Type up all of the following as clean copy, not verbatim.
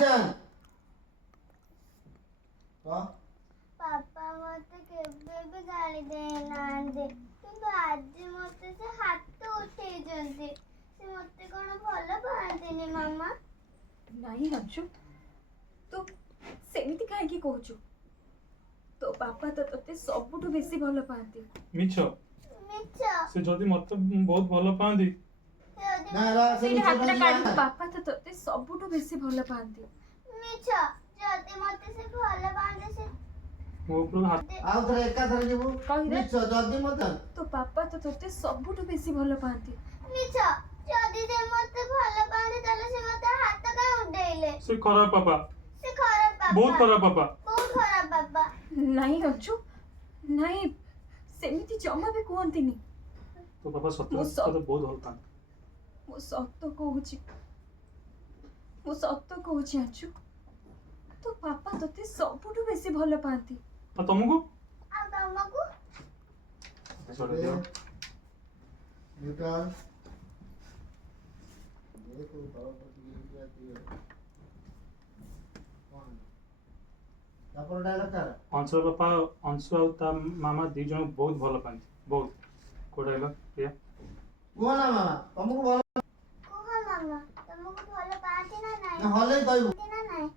Action पापा मत केबे भी गाली देनांदे किंतु आज मत से हाथ उठे जंदे से मते कोन भलो पांदेनी मामा नहीं अंशु तू सेमिति काहे की कहूछु तो पापा तो तते सबुठु बेसी भलो पांती मिछ मिछ से जदी मते बहुत भलो पांदी ना रा से से हाथरा काढी पापा तो तते सबुठु बेसी भलो पांती मिछ जदी मते से भलो पांदे से मो ऊपर हाथ आउ थरे एका थरे जीवु कहि रे मिछ जदी मत तो पापा तो तते सबुठु बेसी भलो पांती मिछ जदी से मते भलो पांदे तले से मते हाथ का उडेइले से खराब पापा से खराब पापा बहुत खराब पापा बहुत खराब पापा नहीं अंशु नहीं सेमिति जमा भी कहंतीनी तो पापा सत्य मो तो बहुत भल पांदी मो सत्य कहूची अंशु तो पापा तते सबुठु बेसी भलो पांती आ तुमको आ तमको छोड़ दियो न्यूटन देखो बाबा पति क्या किया कौन तापर डायलॉग कर अंशु पापा अंशु और ता मामा दी जन बहुत भल पांदी बहुत को डायलॉग प्रिया को ना मामा तुमको बोल कोहा मामा तमको भलो पांदे ना ना नाही हले कहबो ना नाही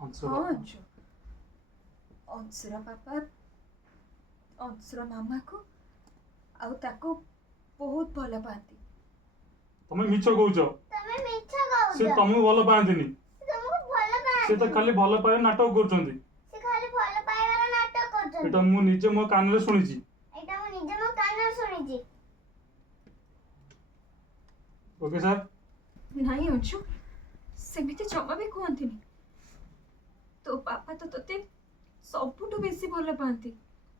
अंशु हाँ अंशु अंशुरा पापा अंशुरा मामा को आउ ताको बहुत भल पाती तमे मिछ कहउछ तमे मिछ गाउछ से तुमको भल पांदीनी तमको भलो पांदे से तो खाली भल पाए नाटक करछंदी से खाली भलो पाइबार नाटक करछन एटा मु निजे मो कान रे सुनिची एटा मु निजे मो कानर सुनिजी ओके सर नहीं अंशु सेमिति जमा भी कहंतीनी तो पापा तो तते सबुठु बेसी भल पांती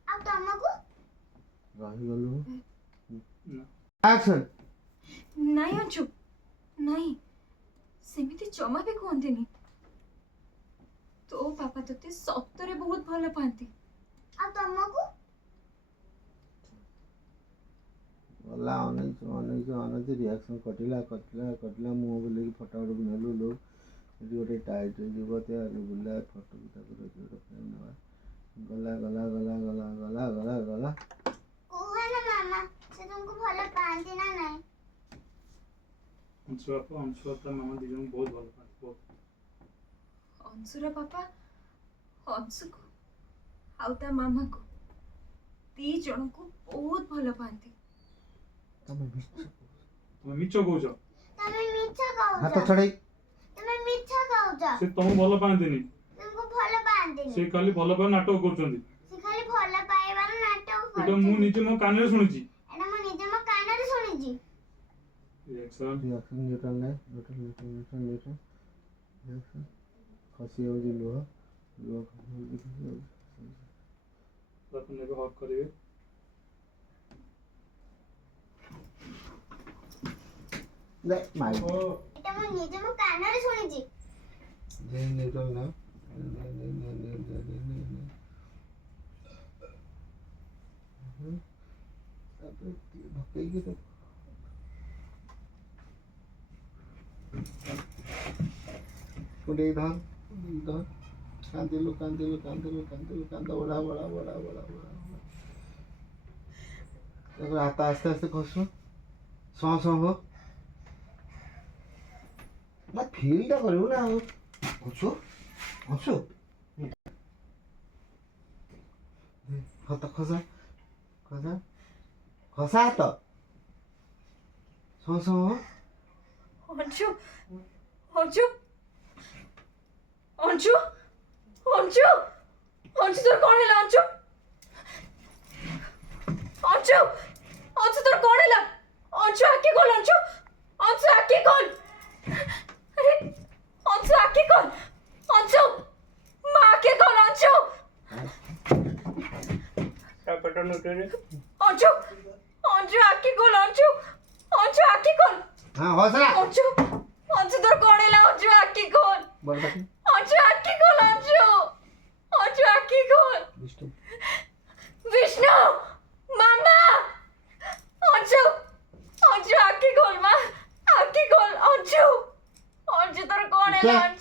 आ तमको रही गलु ना एक्शन नहीं अंशु नहीं सेमिति जमा भी कहंतीनी तो पापा तते सत्तरे बहुत भल पांती आ तमको गला अनेक रिएक्शन कटिला मुंह बोले कि फटाफट बिनलु लोग ये गोटे टाइट जीव तैयार बुला फोटो की तक गोटे फ्रेम नवा गला कोहा ना मामा से तुमको भलो पांदे ना नाही अंशु ता मामा दी जन बहुत भल पांदी बहुत अंशुरा पापा अंशु को आउ ता मामा को दी जन को बहुत भल पांती तमे मिछ कहउछ तमे मिछ गाउछ हाथ छड़ाई तमे मिछ गाउछ से तुमको भल पांदीनी तुमको भलो पांदे से खाली भल पाए नाटक करछंदी से खाली भलो पाइबार नाटक एटा करछन मु निजे मो कान रे सुनिची एटा मु निजे मो कानर सुनिजी रिएक्शन रिएक्शन न्यूट्रल रिएक्शन खसी हो जी लुह खसी अपन ने हक करिवे ले माई एटा मु निजे मो कानर सुनिजी जे न्यूट्रल ना धक्के की तो कुंडे धान कांदिलो बड़ा देखो हाथ आस्ते आस्ते खसो सौ हो ना फील टा करू ना हसो हाथ खसा हाथ सौ हो अंशु अंशु अंशु अंशु अंशु तोर कौन है अंशु अंशु अंशु तोर कौन है अंशु आके खोल अंशु आके खोल अरे अंशु आके खोल अंशु मां आके खोल अंशु का पैटर्न होते रे अंशु अंशु आके खोल अंशु आके खोल हाँ हौसला अंशु अंशु तोर कौन है अंशु आके खोल बोल बाकी अंशु आके खोल अंशु आके खोल विष्णु विष्णु मामा अंशु अंशु आके खोल मां आके खोल अंशु अंशु तोर कौन ନେଲା ଅଂଶୁ।